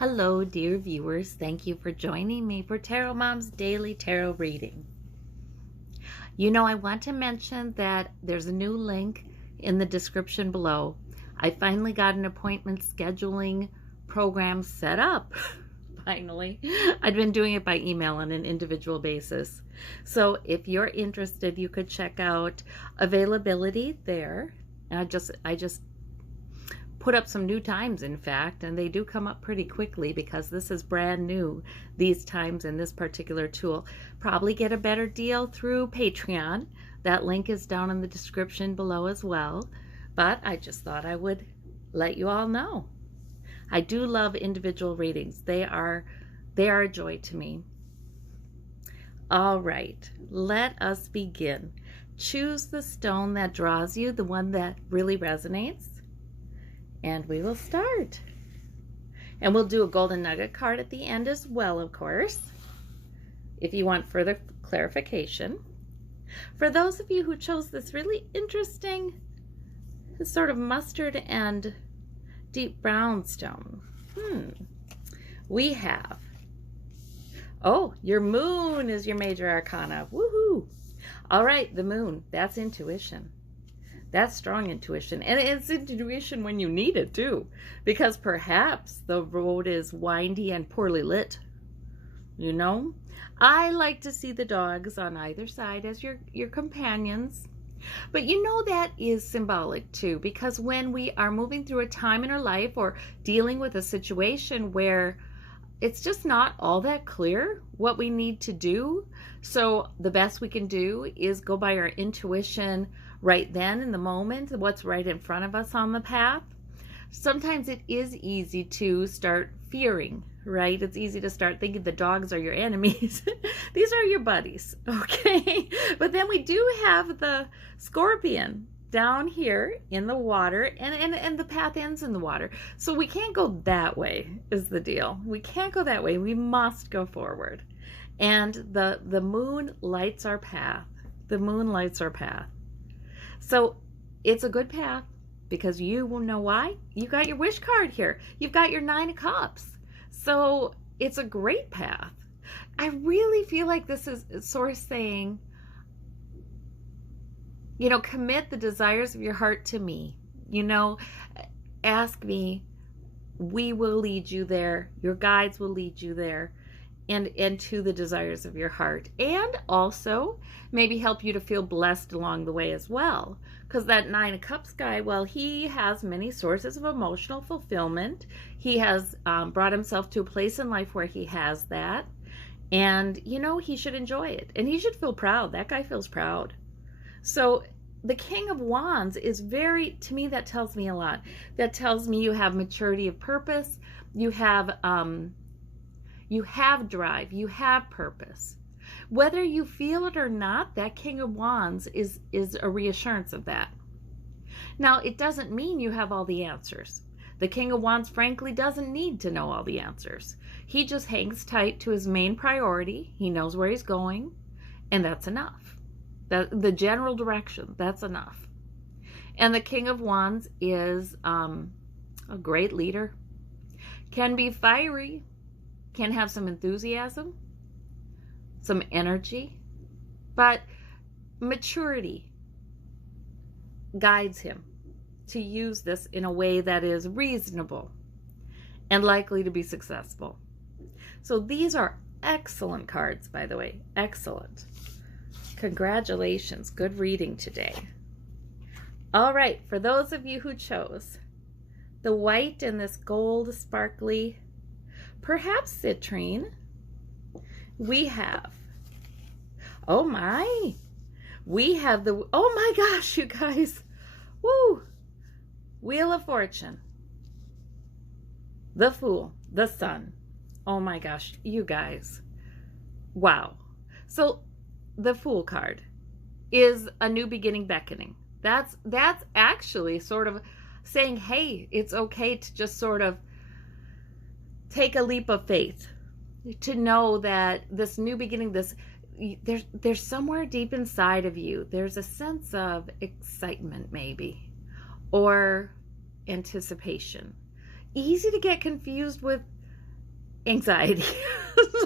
Hello, dear viewers. Thank you for joining me for Tarot Mom's Daily Tarot Reading. I want to mention that there's a new link in the description below. I finally got an appointment scheduling program set up. Finally. I'd been doing it by email on an individual basis. So if you're interested, you could check out availability there. I just put up some new times, in fact, and they do come up pretty quickly because this is brand new, these times in this particular tool. Probably get a better deal through Patreon. That link is down in the description below as well, but I just thought I would let you all know. I do love individual readings. They are a joy to me. All right, let us begin. Choose the stone that draws you, the one that really resonates. And we will start. And we'll do a golden nugget card at the end as well, of course, if you want further clarification. For those of you who chose this really interesting sort of mustard and deep brown stone, we have, your moon is your major arcana. Woohoo! All right, the moon, that's intuition. That's strong intuition. And it's intuition when you need it too. Because perhaps the road is windy and poorly lit. I like to see the dogs on either side as your companions. But that is symbolic too. Because when we are moving through a time in our life or dealing with a situation where it's just not all that clear what we need to do. So the best we can do is go by our intuition right then in the moment, what's right in front of us on the path. Sometimes it is easy to start fearing, right? It's easy to start thinking the dogs are your enemies. These are your buddies, okay? But then we do have the scorpion down here in the water, and the path ends in the water. So we can't go that way is the deal. We can't go that way. We must go forward. And the moon lights our path. The moon lights our path. So it's a good path because you will know why. You got your wish card here. You've got your 9 of Cups. So it's a great path. I really feel like this is sort of saying, commit the desires of your heart to me. Ask me. We will lead you there. Your guides will lead you there. And to the desires of your heart, and also maybe help you to feel blessed along the way as well. Because that 9 of Cups guy, well, he has many sources of emotional fulfillment. He has brought himself to a place in life where he has that, and he should enjoy it, and he should feel proud. That guy feels proud. So the King of Wands is to me, that tells me a lot. That tells me you have maturity of purpose. You have drive, you have purpose. Whether you feel it or not, that King of Wands is a reassurance of that. Now, it doesn't mean you have all the answers. The King of Wands, frankly, doesn't need to know all the answers. He just hangs tight to his main priority. He knows where he's going, and that's enough. The general direction, that's enough. And the King of Wands is a great leader. Can be fiery, can have some enthusiasm, some energy, but maturity guides him to use this in a way that is reasonable and likely to be successful. So these are excellent cards, by the way. Excellent. Congratulations. Good reading today. All right, for those of you who chose the white and this gold sparkly, perhaps citrine, we have, oh my gosh, you guys, woo, Wheel of Fortune, the Fool, the Sun, oh my gosh, you guys, wow. So the Fool card is a new beginning beckoning. That's actually sort of saying, hey, it's okay to just sort of take a leap of faith, to know that this new beginning, there's somewhere deep inside of you, there's a sense of excitement maybe, or anticipation. Easy to get confused with anxiety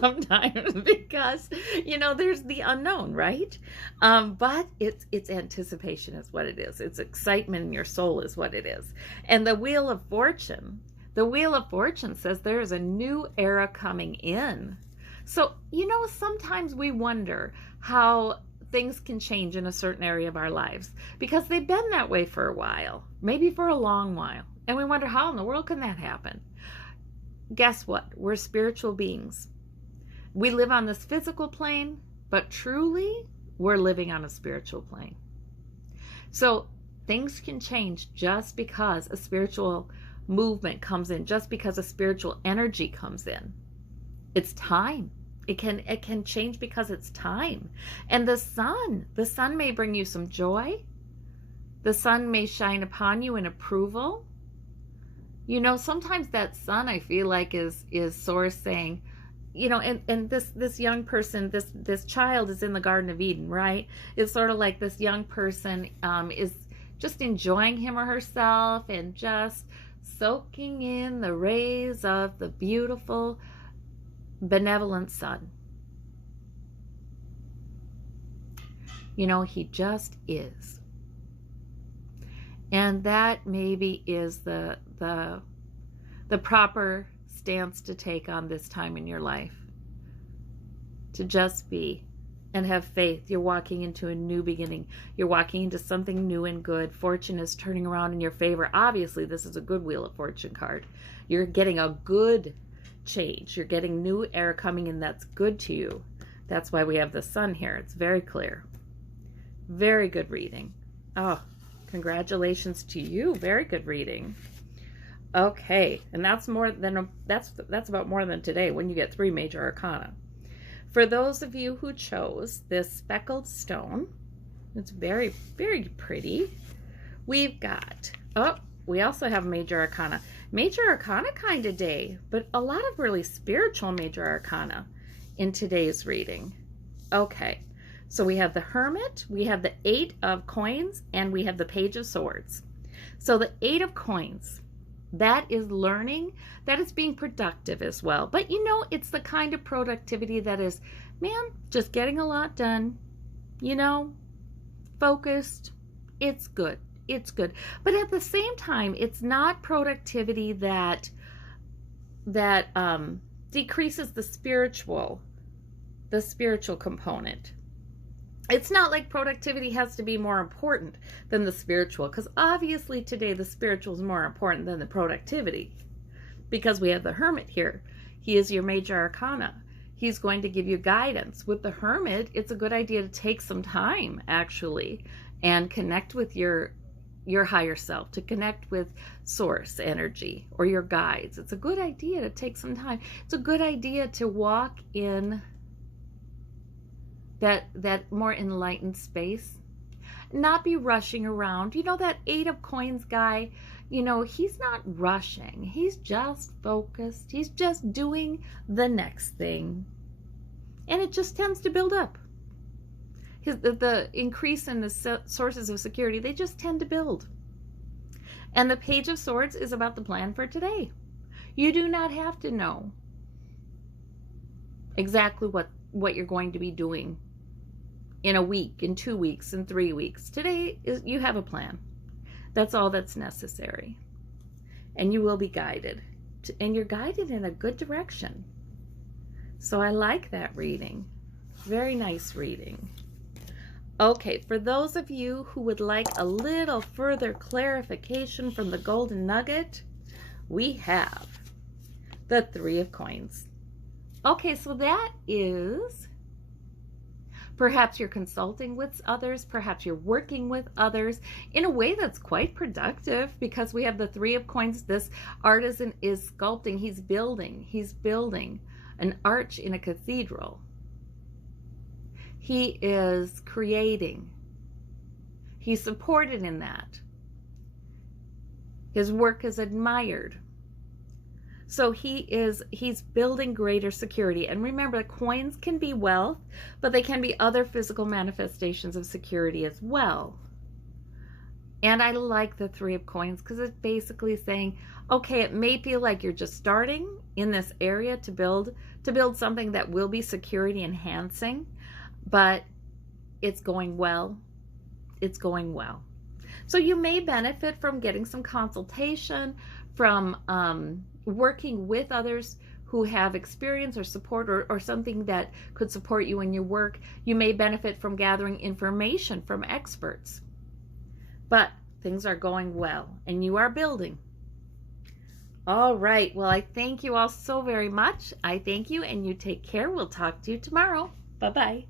sometimes because, there's the unknown, right? But it's anticipation is what it is. It's excitement in your soul is what it is. And the Wheel of Fortune says there is a new era coming in. So, sometimes we wonder how things can change in a certain area of our lives because they've been that way for a while, maybe for a long while. And we wonder, how in the world can that happen? Guess what? We're spiritual beings. We live on this physical plane, but truly we're living on a spiritual plane. So things can change just because a spiritual movement comes in, just because a spiritual energy comes in. It's time. It can change because it's time. And the sun may bring you some joy. The sun may shine upon you in approval. Sometimes that sun, I feel like, is Source saying, and this young person, this child is in the Garden of Eden, right? It's sort of like this young person is just enjoying him or herself and just soaking in the rays of the beautiful, benevolent sun. He just is. And that maybe is the proper stance to take on this time in your life. To just be and have faith. You're walking into a new beginning. You're walking into something new and good. Fortune is turning around in your favor. Obviously, this is a good Wheel of Fortune card. You're getting a good change. You're getting new era coming in that's good to you. That's why we have the sun here. It's very clear. Very good reading. Oh, congratulations to you. Very good reading. Okay, and that's about more than today when you get 3 major arcana. For those of you who chose this speckled stone, it's very, very pretty. We've got, we also have major arcana. Major arcana kind of day, but a lot of really spiritual major arcana in today's reading. Okay, so we have the Hermit, we have the 8 of Coins, and we have the Page of Swords. So the 8 of Coins, that is learning, that is being productive as well. But it's the kind of productivity that is, just getting a lot done, focused. It's good. It's good. But at the same time, it's not productivity that decreases the spiritual component. It's not like productivity has to be more important than the spiritual, because obviously today the spiritual is more important than the productivity, because we have the Hermit here. He is your major arcana. He's going to give you guidance. With the Hermit, it's a good idea to take some time, actually, and connect with your higher self, to connect with source energy or your guides. It's a good idea to take some time. It's a good idea to walk in that more enlightened space, not be rushing around. That 8 of Coins guy, he's not rushing. He's just focused. He's just doing the next thing. And it just tends to build up. The increase in the sources of security, they just tend to build. And the Page of Swords is about the plan for today. You do not have to know exactly what you're going to be doing in a week, in 2 weeks, in 3 weeks. Today, you have a plan. That's all that's necessary. And you will be guided. And you're guided in a good direction. So I like that reading. Very nice reading. Okay, for those of you who would like a little further clarification from the Golden Nugget, we have the 3 of Coins. Okay, so that is, perhaps you're consulting with others, perhaps you're working with others in a way that's quite productive, because we have the 3 of Coins. This artisan is sculpting, he's building an arch in a cathedral. He is creating. He's supported in that. His work is admired. So he's building greater security. And remember, coins can be wealth, but they can be other physical manifestations of security as well. And I like the Three of Coins because it's basically saying, okay, it may feel like you're just starting in this area to build something that will be security enhancing, but it's going well. It's going well. So you may benefit from getting some consultation, from working with others who have experience or support or something that could support you in your work. You may benefit from gathering information from experts. But things are going well and you are building. All right. Well, I thank you all so very much. I thank you and you take care. We'll talk to you tomorrow. Bye-bye.